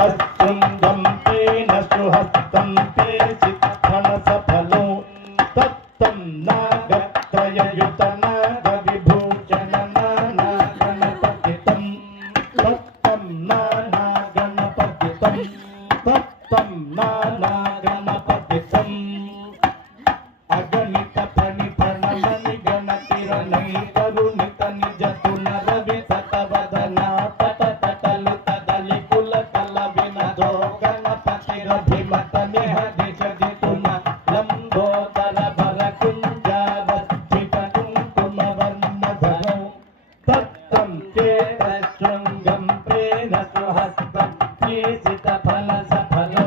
तस्सुंदं तेन सुहस्तं ते सिद्धफलसफलो तत्तं नागत्रययुतनागविभूषण नानागणपतितं तत्तं नानागणपतितं तत्तं नानागणपतितम् अगणित फणिफणमणि गणतिरनैतरुणित निज पुनरविततवदना तटतटलुतदलिकुलकलविनदो गणपतिरभिमत निहदिशदितुम लम्बोदर भरकुञ्जावस्थित कुङ्कुमवर्णधरो तत्तं चेतशृङ्गं प्रेण सुहस्तं प्रीसितफलसफलो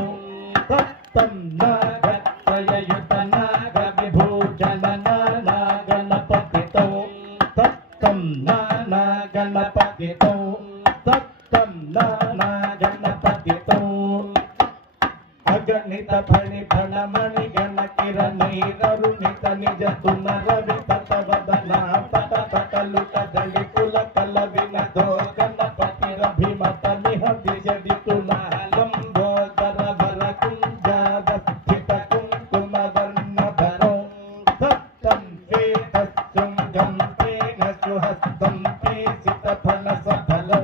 तत्तं नागत्रययुतनागविभूषण नानागणपतितो तत्तं नानागणपतितो तत्तं नानागणपतितो अगणित फणिफणमणि गणकिरणैररुणित निज पुनरविततवदना तटतटलुतदलिकुलकलविनदो गणपतिरभिमत निहदिशदितुना लम्बोदर भरकुञ्जावस्थित कुङ्कुमवर्णधरो तत्तं वेदशृङ्गं तेन सुहस्तं प्रीसितफलसफलो